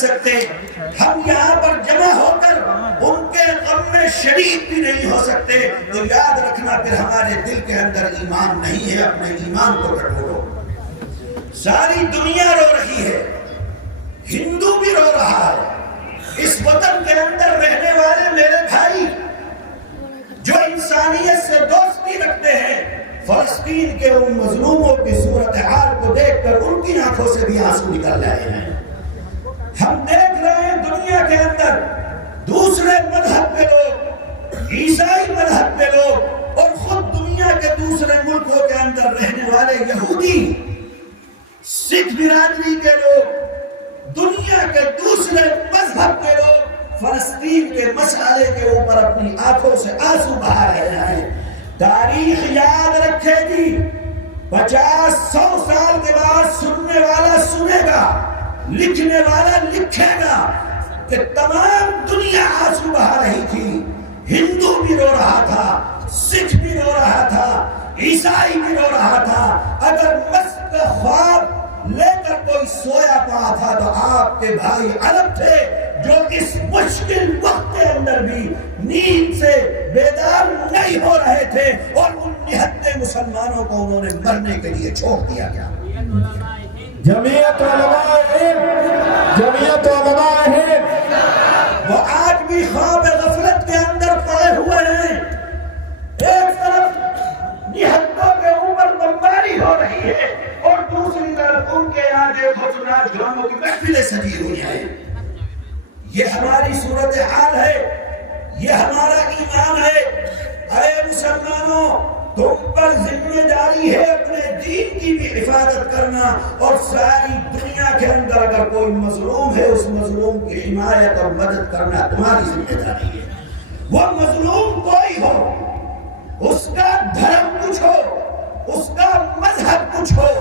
سکتے، ہم یہاں پر جمع ہو کر ان کے غم میں شریک بھی نہیں ہو سکتے، تو یاد رکھنا پھر ہمارے دل کے اندر ایمان نہیں ہے، اپنے ایمان کو ٹٹولو۔ ساری دنیا رو رہی ہے، ہندو بھی رو رہا ہے، اس وطن کے اندر رہنے والے میرے بھائی جو انسانیت سے دوستی رکھتے ہیں، فلسطین کے ان مظلوموں کی صورتحال کو دیکھ کر ان کی آنکھوں سے بھی آنسو نکل رہے ہیں۔ ہم دیکھ رہے ہیں دنیا کے اندر دوسرے مذہب کے لوگ، عیسائی مذہب کے لوگ، اور خود دنیا کے دوسرے ملکوں کے اندر رہنے والے یہودی، سکھ برادری کے لوگ، دنیا کے دوسرے مذہب کے لوگ فلسطین کے مسئلے کے اوپر اپنی آنکھوں سے آنسو بہا رہے ہیں۔ تاریخ یاد رکھے گی، 50-100 سال کے بعد سننے والا سنے گا، لکھنے والا لکھے گا کہ تمام دنیا آنسو بہا رہی تھی، ہندو بھی رو رہا تھا، سکھ بھی رو رہا تھا، عیسائی بھی رو رہا تھا۔ اگر مست خواب لے کر کوئی سویا پڑا تھا تو آپ کے بھائی عرب تھے جو اس مشکل وقت کے اندر بھی نیند سے بیدار نہیں ہو رہے تھے، اور ان نہتے مسلمانوں کو انہوں نے مرنے کے لیے چھوڑ دیا گیا۔ جمعیت علماء ہند، جمعیت علماء ہند، وہ آج بھی خواب غفلت کے اندر پڑے ہوئے ہیں۔ ایک طرف نہتوں کے اوپر بمباری ہو رہی ہے، اور دوسری طرف ان کے یہاں دیکھو چنار جوانوں کی محفلیں سجی ہوئی ہیں۔ یہ ہماری صورتحال ہے، یہ ہمارا ایمان ہے۔ اے مسلمانوں، تم پر ذمہ داری ہے اپنے دین کی بھی حفاظت کرنا، اور ساری دنیا کے اندر اگر کوئی مظلوم ہے اس مظلوم کی حمایت اور مدد کرنا تمہاری ذمہ داری ہے۔ وہ مظلوم کوئی ہو، اس کا دھرم کچھ ہو، اس کا مذہب کچھ ہو،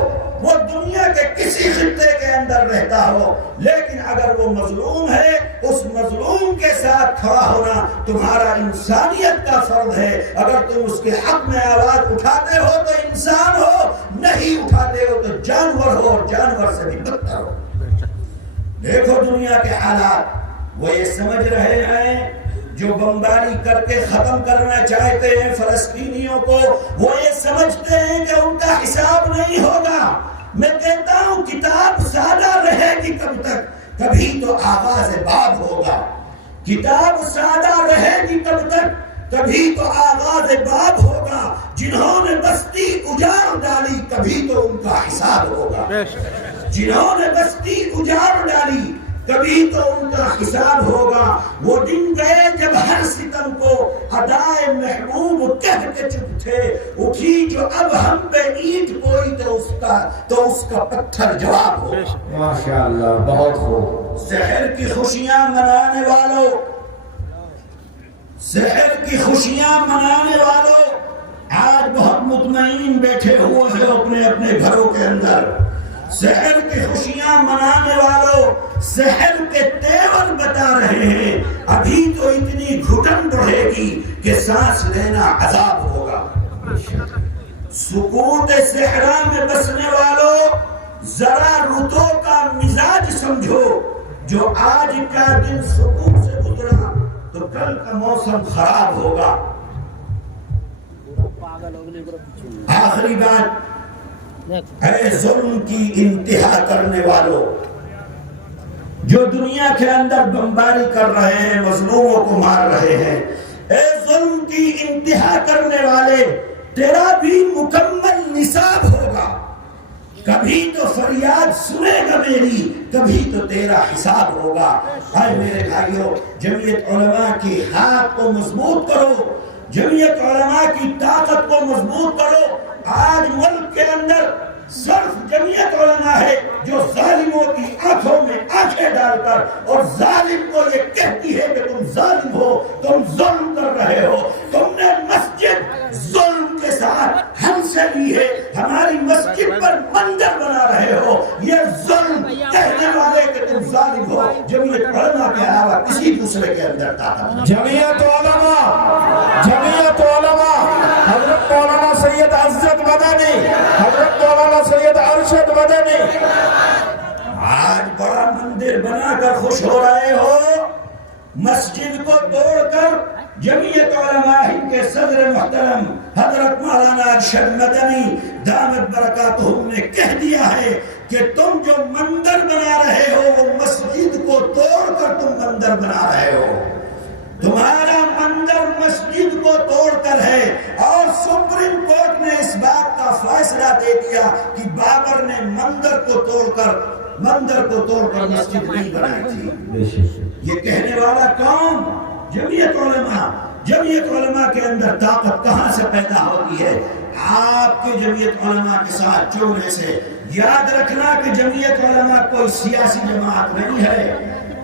وہ دنیا کے کسی خطے کے اندر رہتا ہو، لیکن اگر وہ مظلوم ہے اس مظلوم کے ساتھ کھڑا ہونا تمہارا انسانیت کا فرض ہے۔ اگر تم اس کے حق میں آواز اٹھاتے ہو تو انسان ہو، نہیں اٹھاتے ہو تو جانور ہو، اور جانور سے بھی بدتر ہو۔ دیکھو دنیا کے حالات، وہ یہ سمجھ رہے ہیں جو بمباری کر کے ختم کرنا چاہتے ہیں فلسطینیوں کو، وہ یہ سمجھتے ہیں کہ ان کا حساب نہیں ہوگا۔ میں کہتا ہوں کتاب سادہ رہے گی کب تک؟ کبھی تو آغاز باب ہوگا۔ کتاب سادہ رہے گی کب تک؟ کبھی تو آغاز باب ہوگا۔ جنہوں نے بستی اجاڑ ڈالی کبھی تو ان کا حساب ہوگا۔ جنہوں نے بستی اجاڑ ڈالی کبھی تو ان کا حساب ہوگا۔ وہ دن گئے جب ہر ستم کو ادائے محبوب کہہ کے چپ تھے، اٹھی جو اب ہم پہ اینٹ کوئی تو اس کا پتھر جواب ہوگا۔ ماشاءاللہ، بہت خوب۔ سحر کی خوشیاں منانے والوں، سحر کی خوشیاں منانے والوں آج بہت مطمئن بیٹھے ہوئے ہیں اپنے اپنے گھروں کے اندر۔ سحر کی خوشیاں منانے والوں سحر کے تیور بتا رہے ہیں، ابھی تو اتنی گھٹن بڑھے گی کہ سانس لینا عذاب ہوگا۔ سکوت صحرا میں بسنے والوں ذرا رتو کا مزاج سمجھو، جو آج کا دن سکون سے گزرا تو کل کا موسم خراب ہوگا۔ آخری بات، اے ظلم کی انتہا کرنے والوں جو دنیا کے اندر بمباری کر رہے ہیں، مظلوموں کو مار رہے ہیں، اے ظلم کی انتہا کرنے والے، تیرا بھی مکمل نصاب ہوگا۔ کبھی تو فریاد سنے گا میری، کبھی تو تیرا حساب ہوگا۔ اے میرے بھائیوں، جمعیت علماء کی ہاتھ کو مضبوط کرو، جمعیت علماء کی طاقت کو مضبوط کرو۔ آج ملک کے اندر صرف جمعیت علماء ہے جو ظالموں کی آنکھوں میں آنکھیں ڈال کر اور ظالم کو یہ کہتی ہے کہ تم ظالم ہو، تم ظلم کر رہے ہو، تم نے مسجد ظلم کے ساتھ ہم سے لی ہے، ہماری مسجد پر مندر بنا رہے ہو، یہ ظلم کہنے والے کہ تم ظالم ہو۔ جمعیت علماء کے علاوہ کسی دوسرے کے اندر طاقت نہیں۔ جمعیت علماء، جمعیت علماء، حضرت مولانا سید عزت مدنی، حضرت مولانا سید ارشد مدنی آج بڑا مندر بنا کر خوش ہو رہے ہو؟ مسجد کو توڑ کر جمعیت علماء ہند کے صدر محترم حضرت مولانا ارشد مدنی دامت برکاتہم نے کہہ دیا ہے کہ تم جو مندر بنا رہے ہو وہ مسجد کو توڑ کر تم مندر بنا رہے ہو. تمہارا مندر مسجد کو توڑ کر ہے. اور سپریم کورٹ نے اس بات کا فیصلہ دے دیا کہ بابر نے مندر کو توڑ کر مسجد نہیں بنائی تھی. یہ کہنے والا کون؟ جمعیت علماء. جمعیت علماء کے اندر طاقت کہاں سے پیدا ہوتی ہے؟ آپ کے جمعیت علماء کے ساتھ جڑنے سے. یاد رکھنا کہ جمعیت علماء کوئی سیاسی جماعت نہیں ہے.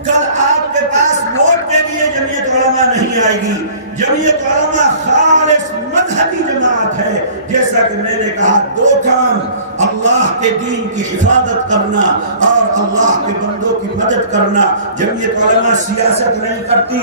کل آپ کے پاس ووٹ کے لیے جمعیت علماء نہیں آئے گی. جمعیت علماء خالص مذہبی جماعت ہے. جیسا کہ میں نے کہا، دو کام: اللہ کے دین کی حفاظت کرنا اور اللہ کے بندوں کی مدد کرنا. جمعیت علماء سیاست نہیں کرتی،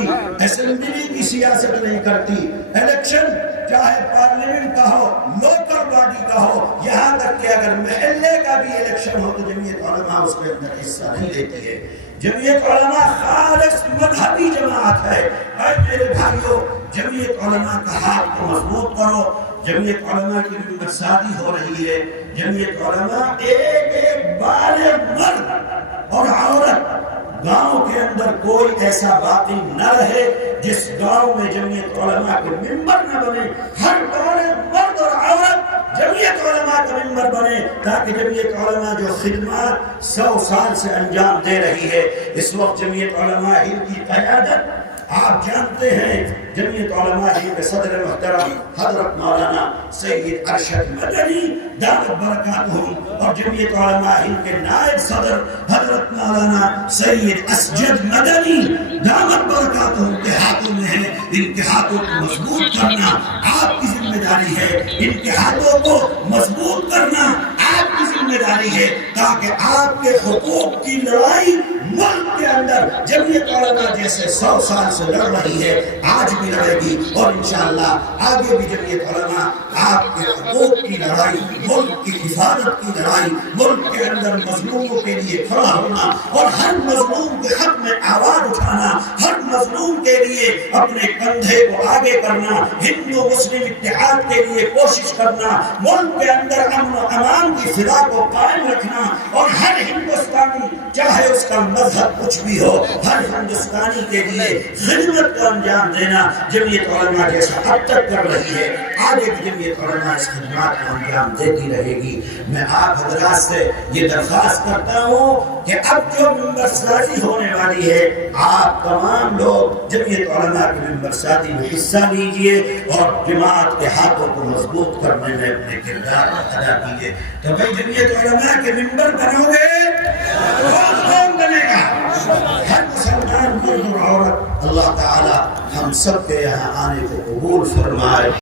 اسمبلی کی سیاست نہیں کرتی. الیکشن چاہے پارلیمنٹ کا ہو، لوکل باڈی کا ہو، یہاں تک کہ اگر محلے کا بھی الیکشن ہو تو جمعیت علماء اس کے اندر حصہ نہیں لیتی ہے. جمعیت علماء خالص مذہبی جماعت ہے. اے میرے بھائیوں، جمعیت علماء کا ہاتھ کو مضبوط کرو. جمعیت علماء کی ممبر شادی ہو رہی ہے. جمعیت علماء ایک بالغ مرد اور عورت، گاؤں کے اندر کوئی ایسا باقی نہ رہے جس گاؤں میں جمعیت علماء کے ممبر نہ بنے. ہر بالغ مرد اور عورت جمعیت علماء کا ممبر بنے، تاکہ جمعیت علماء جو خدمات 100 سال سے انجام دے رہی ہے. اس وقت جمعیت علماء ہند کی قیادت آپ جانتے ہیں. جمعیت علماء ہند کے صدر محترم حضرت مولانا سید ارشد مدنی دامت برکاتہم اور جمعیت علماء ہند کے نائب صدر حضرت مولانا سید اسجد مدنی دامت برکاتہم کے ہاتھوں میں ہے. ان کے ہاتھوں کو مضبوط کرنا آپ کی ذمہ داری ہے. ان کے ہاتھوں کو مضبوط کرنا آپ کی ذمہ داری ہے، تاکہ آپ کے حقوق کی لڑائی ملک کے اندر جمعیت علماء جیسے 100 سال سے لڑ رہی ہے، آج بھی لڑے گی. اور انشاءاللہ آگے بھی جمعیت علماء آپ کے حقوق کی لڑائی، ملک کی حفاظت کی لڑائی، ملک کے اندر مظلوموں کے لیے کھڑا ہونا اور ہر مظلوم کے حق میں آواز اٹھانا، ہر مظلوم کے لیے اپنے کندھے کو آگے کرنا، ہندو مسلم اتحاد کے لیے کوشش کرنا، ملک کے اندر امن و امان کی فضا کو قائم رکھنا. اور ہر ہندوستانی، چاہے اس کا مذہب کچھ بھی ہو، ہر ہندوستانی کے لیے خدمت کا انجام دینا جمعیت علماء جیسا اب تک کر رہی ہے. آگے بھی جمعیت علماء اس خدمات کا انجام دیتی رہے گی. میں آپ حضرات سے یہ درخواست کرتا ہوں کہ اب جو ممبر سازی ہونے والی ہے، آپ تمام لوگ جمعیت علماء کی ممبر سازی میں حصہ لیجئے اور جماعت کے ہاتھوں کو مضبوط کرنے میں اپنے کردار ادا کیجئے. تو بھائی جمعیت علماء کے ممبر بنو گے، کون بنے گا؟ ہر مسلمان مرد اور عورت. اللہ تعالی ہم سب کے یہاں آنے کو قبول فرمائے.